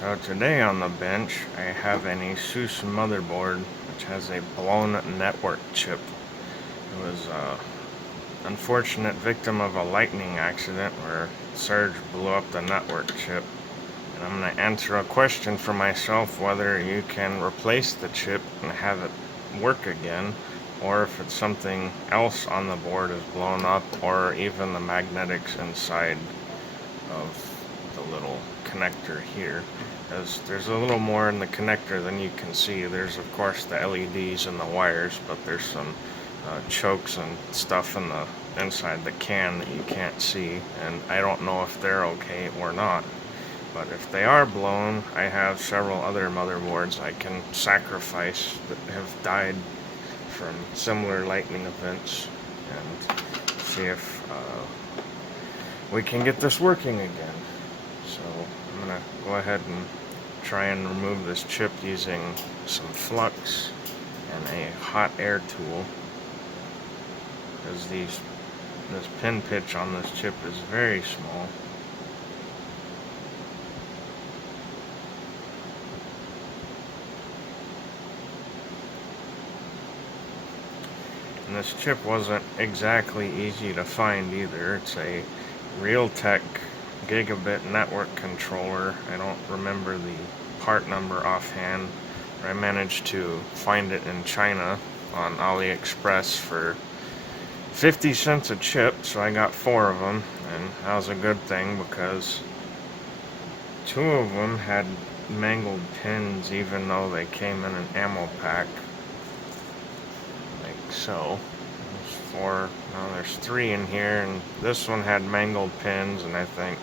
So today on the bench I have an ASUS motherboard which has a blown network chip. It was an unfortunate victim of a lightning accident where surge blew up the network chip. And I'm going to answer a question for myself whether you can replace the chip and have it work again, or if it's something else on the board is blown up, or even the magnetics inside of the little connector here. As there's a little more in the connector than you can see. There's of course the LEDs and the wires, but there's some chokes and stuff in the inside the can that you can't see, and I don't know if they're okay or not. But if they are blown, I have several other motherboards I can sacrifice that have died from similar lightning events, and see if we can get this working again. So I'm gonna go ahead and try and remove this chip using some flux and a hot air tool, because this pin pitch on this chip is very small. And this chip wasn't exactly easy to find either. It's a Realtek gigabit network controller. I don't remember the part number offhand, but I managed to find it in China on AliExpress for 50 cents a chip, so I got 4 of them, and that was a good thing because 2 of them had mangled pins even though they came in an ammo pack. So there's 3 in here, and this one had mangled pins, and I think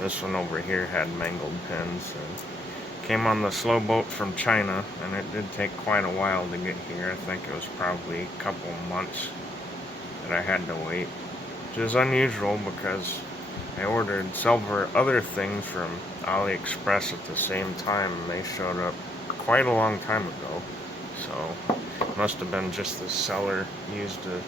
this one over here had mangled pins. And came on the slow boat from China, and it did take quite a while to get here. I think it was probably a couple months that I had to wait, which is unusual because I ordered several other things from AliExpress at the same time, and they showed up quite a long time ago. So must have been just the seller used a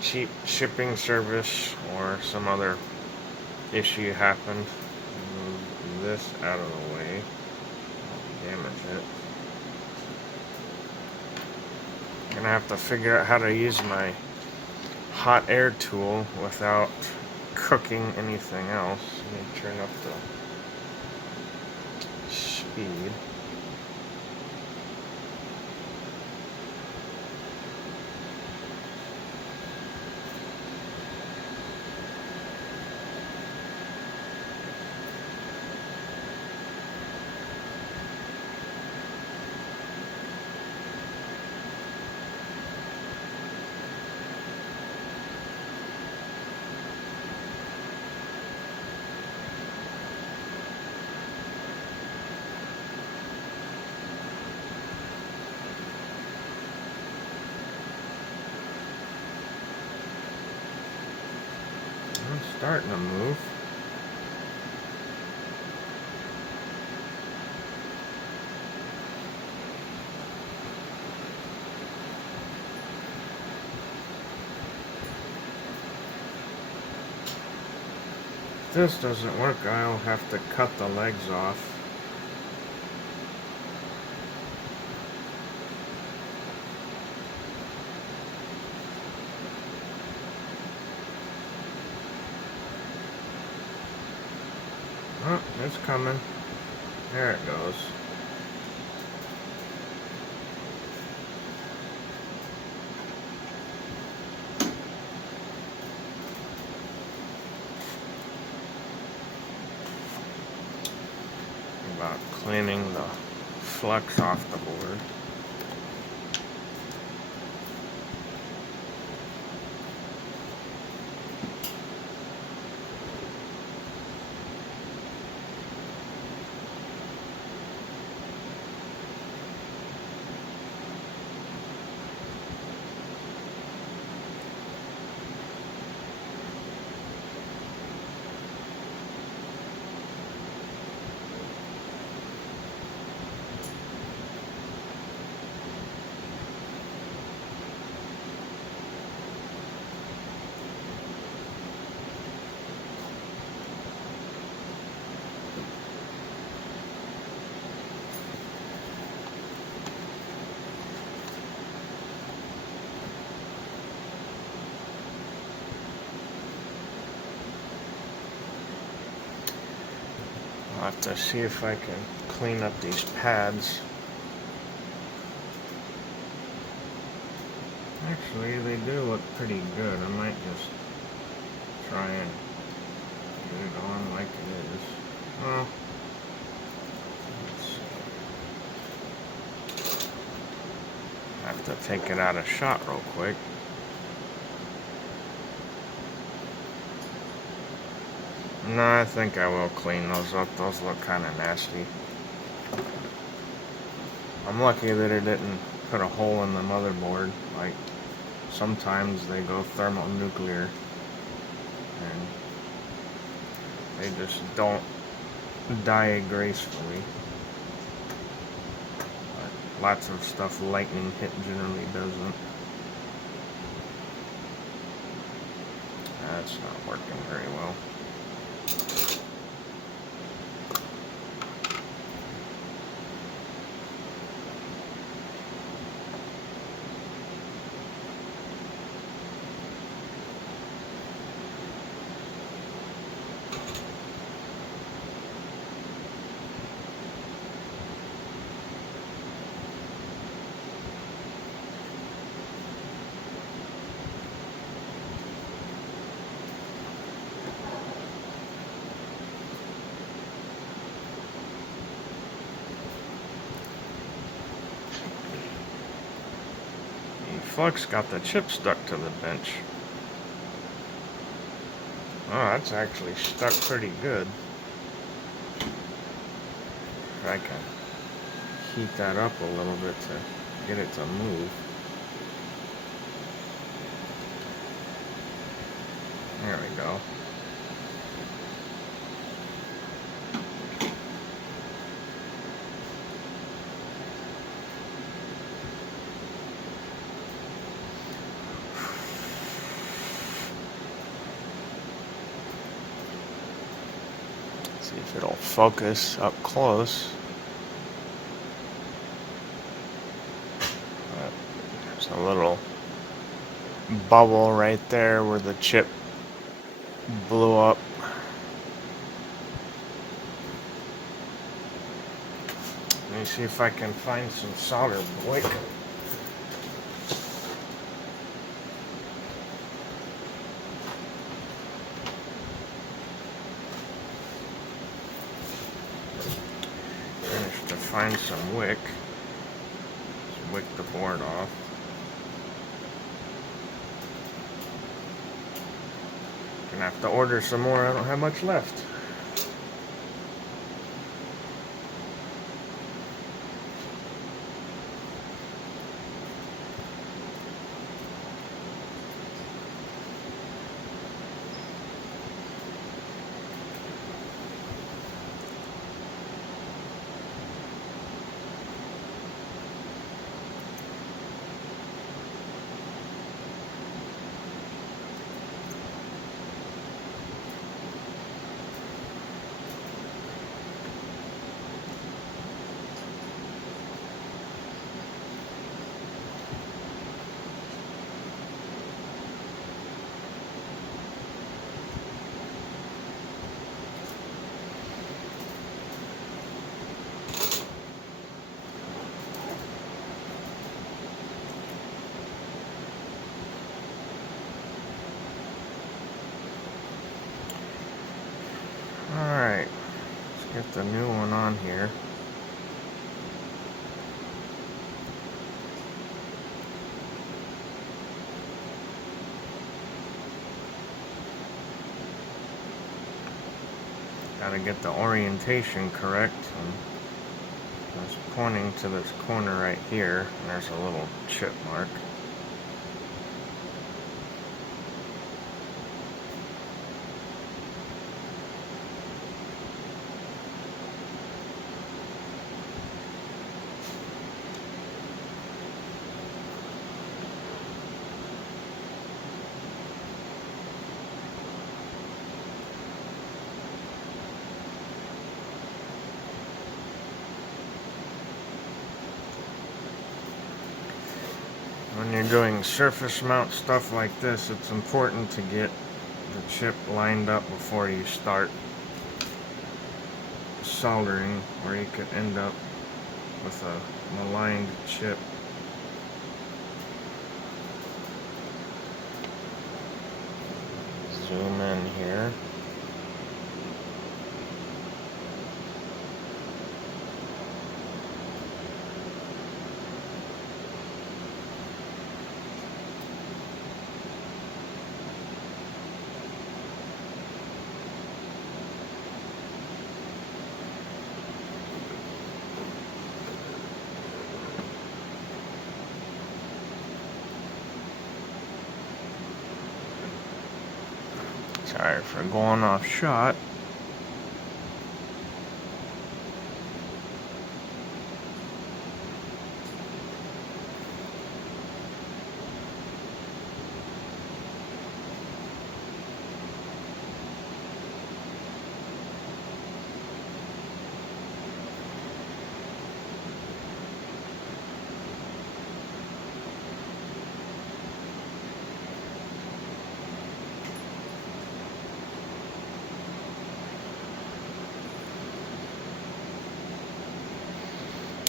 cheap shipping service or some other issue happened. Move this out of the way, damage it. I'm gonna have to figure out how to use my hot air tool without cooking anything else. Let me turn up the speed. It's starting to move. If this doesn't work, I'll have to cut the legs off. Oh, it's coming. There it goes. About cleaning the flux off the board. I'll have to see if I can clean up these pads. Actually, they do look pretty good. I might just try and get it on like it is. Well, let's see. I have to take it out of shot real quick. No, I think I will clean those up. Those look kind of nasty. I'm lucky that it didn't put a hole in the motherboard. Like, sometimes they go thermonuclear and they just don't die gracefully. But lots of stuff lightning hit generally doesn't. That's not working very well. Flux got the chip stuck to the bench. Oh, that's actually stuck pretty good. If I can heat that up a little bit to get it to move. There we go. See if it'll focus up close. There's a little bubble right there where the chip blew up. Let me see if I can find some solder quick. Managed to find some wick. Just wick the board off. Gonna have to order some more. I don't have much left. Alright, let's get the new one on here. Gotta get the orientation correct. And it's pointing to this corner right here, and there's a little chip mark. When you're doing surface mount stuff like this, it's important to get the chip lined up before you start. soldering, or you could end up with a maligned chip. Zoom in here. Sorry for going off shot.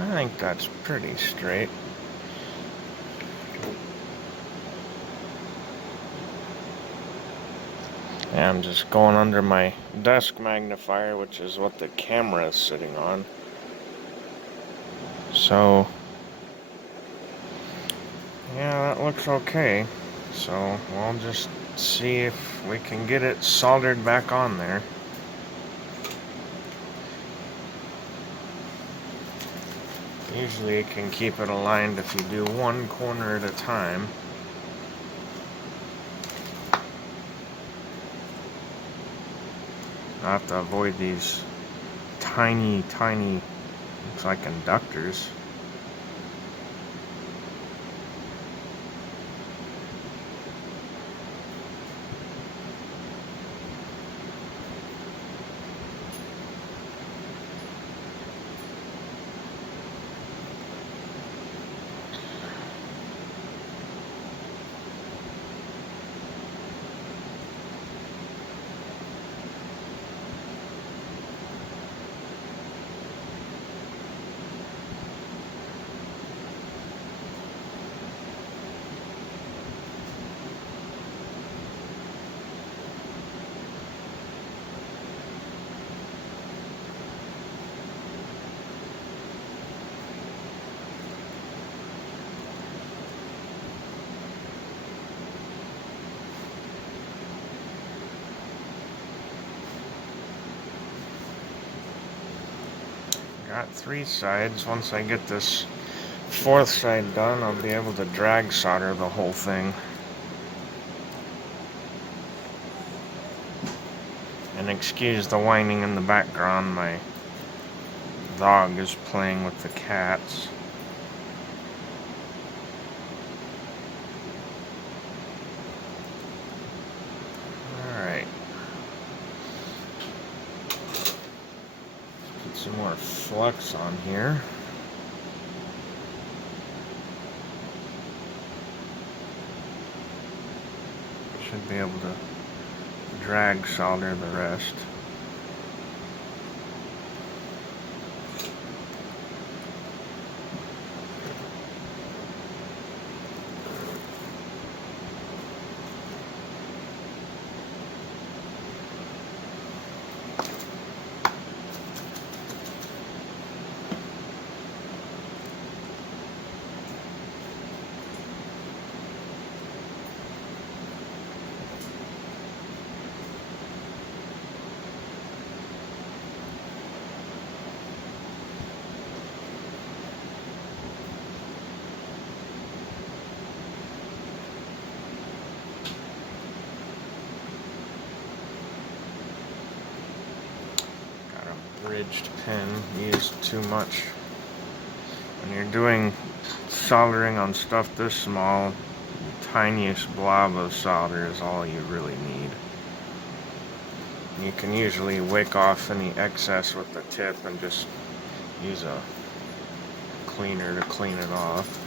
I think that's pretty straight. And I'm just going under my desk magnifier, which is what the camera is sitting on. So, yeah, that looks okay. So, we'll just see if we can get it soldered back on there. Usually you can keep it aligned if you do one corner at a time. I have to avoid these tiny, looks like inductors. Got 3 sides. Once I get this 4th side done, I'll be able to drag solder the whole thing. And excuse the whining in the background, my dog is playing with the cats. Alright. Put some more flux on here. Should be able to drag solder the rest. Bridged pin used too much. When you're doing soldering on stuff this small, the tiniest blob of solder is all you really need. You can usually wick off any excess with the tip and just use a cleaner to clean it off.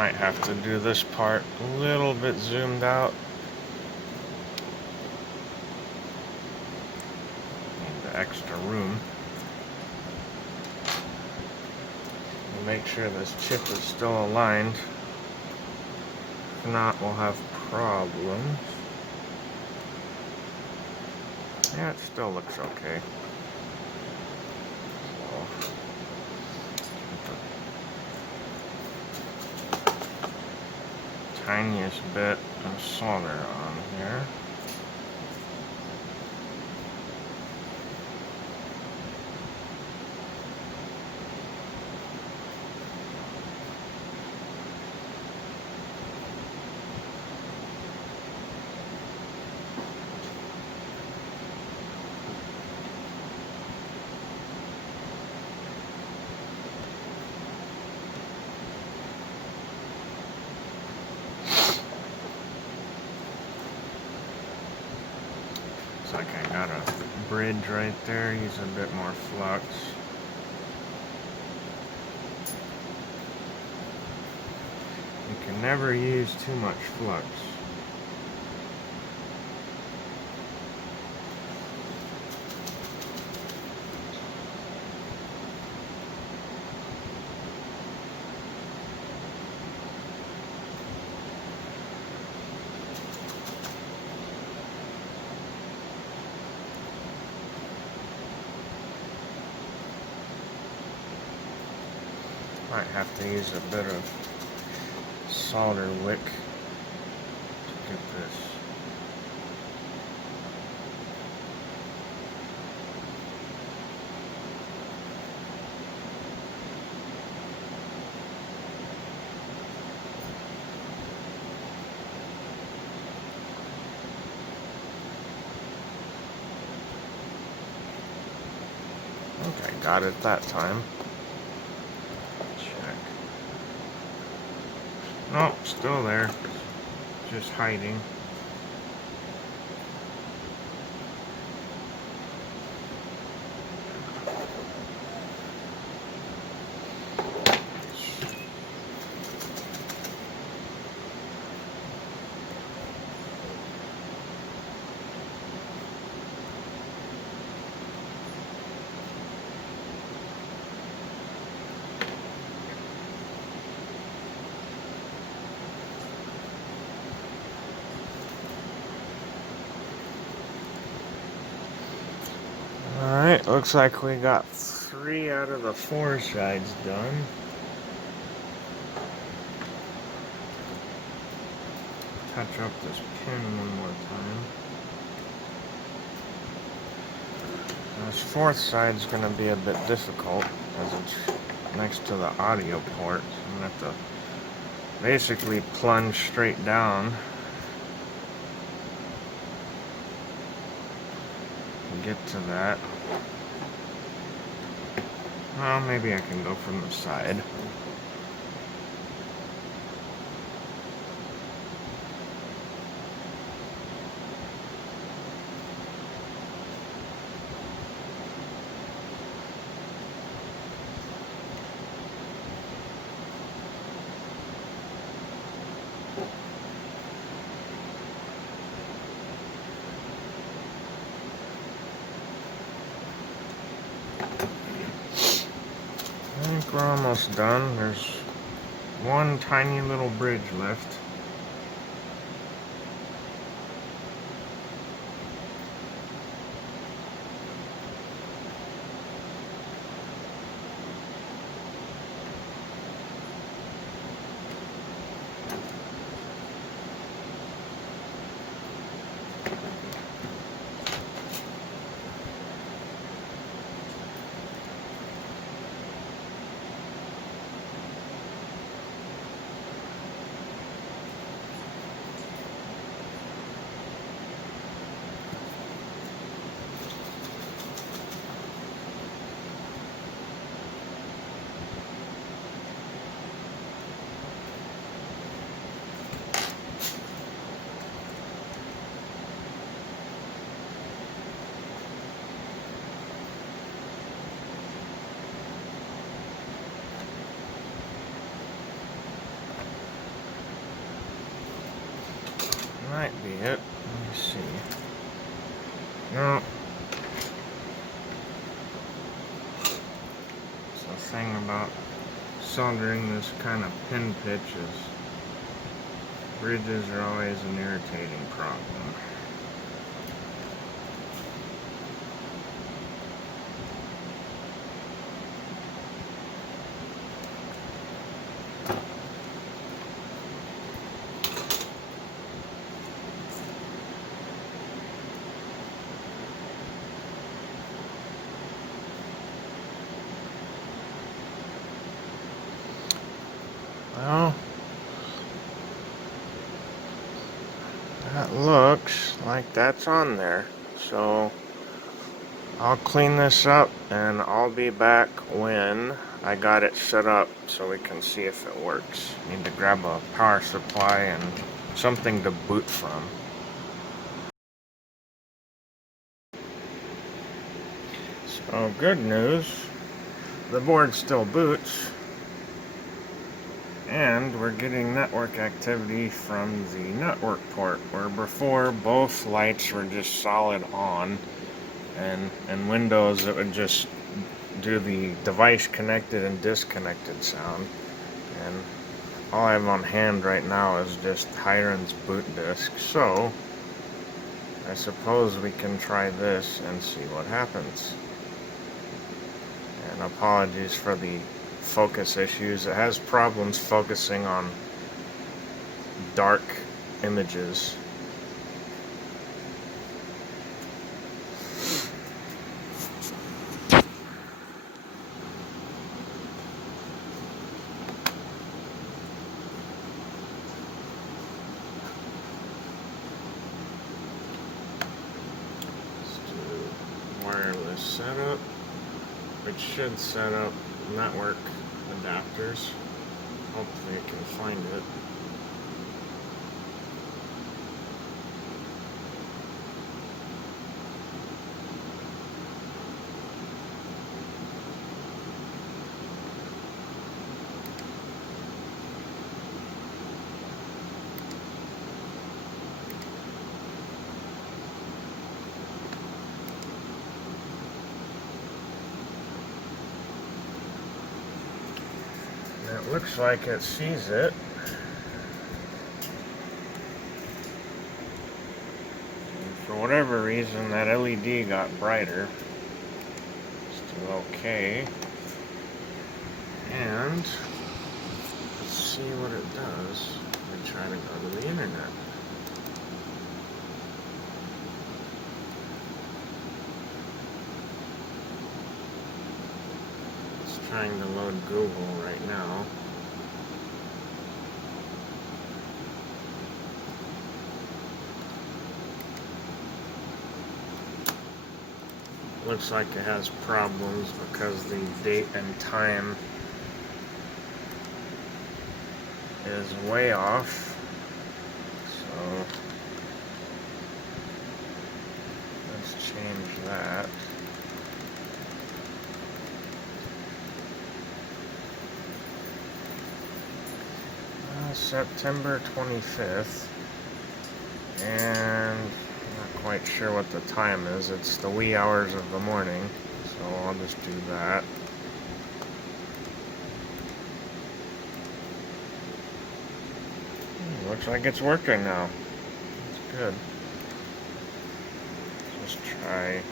Might have to do this part a little bit zoomed out. Need the extra room. Make sure this chip is still aligned. If not, we'll have problems. Yeah, it still looks okay. So, tiniest bit of solder on here. Looks like I got a bridge right there. Use a bit more flux. You can never use too much flux. Might have to use a bit of solder wick to get this. Okay, got it that time. Nope, still there. Just hiding. Alright, looks like we got 3 out of the 4 sides done. Touch up this pin one more time. This 4th side is going to be a bit difficult as it's next to the audio port. So I'm going to have to basically plunge straight down and get to that. Well, maybe I can go from the side. I think we're almost done. There's one tiny little bridge left. might be it. Let me see. No. It's the thing about soldering this kind of pin pitch is bridges are always an irritating problem. Well, that looks like that's on there. So I'll clean this up and I'll be back when I got it set up so we can see if it works. Need to grab a power supply and something to boot from. So good news, the board still boots. And we're getting network activity from the network port, where before both lights were just solid on, and in Windows it would just do the device connected and disconnected sound. And all I have on hand right now is just Hiren's boot disk, so I suppose we can try this and see what happens. And apologies for the focus issues. It has problems focusing on dark images. Let's do wireless setup, which should set up network adapters. Hopefully I can find it. It looks like it sees it. And for whatever reason, that LED got brighter. Still okay. And let's see what it does. We try to go to the internet. It's trying to load Google right now. Looks like it has problems because the date and time is way off. So let's change that. September 25th, and I'm not quite sure what the time is. It's the wee hours of the morning, so I'll just do that. Looks like it's working now. That's good. Let's just try.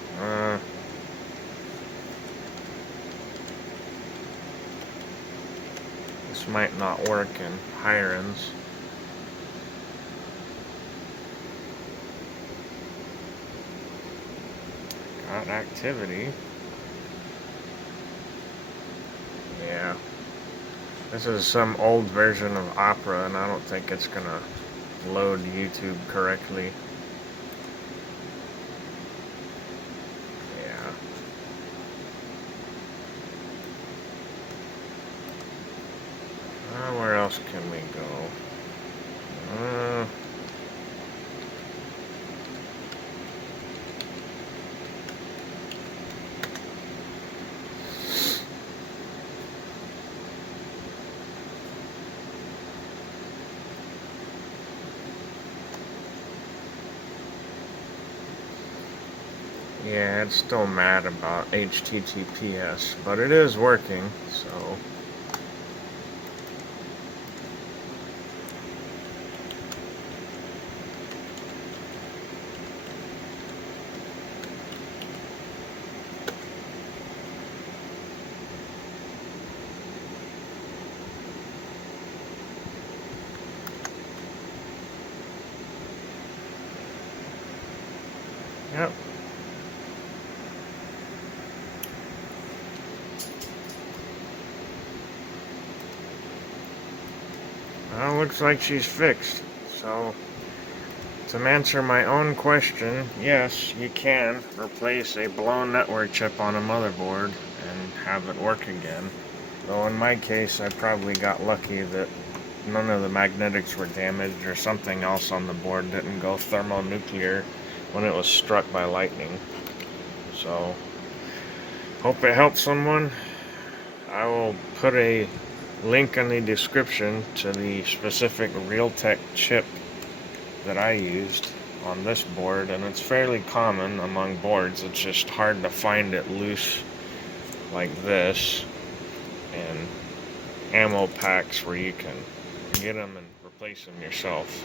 This might not work in Hiren's. Got activity. Yeah. This is some old version of Opera, and I don't think it's gonna load YouTube correctly. Yeah. Where else can we go? Yeah, it's still mad about HTTPS, but it is working, so. Yep. Well, looks like she's fixed. So, to answer my own question, yes, you can replace a blown network chip on a motherboard and have it work again. Though in my case, I probably got lucky that none of the magnetics were damaged or something else on the board didn't go thermonuclear when it was struck by lightning. So, hope it helps someone. I will put a link in the description to the specific Realtek chip that I used on this board, and it's fairly common among boards. It's just hard to find it loose like this, and ammo packs where you can get them and replace them yourself.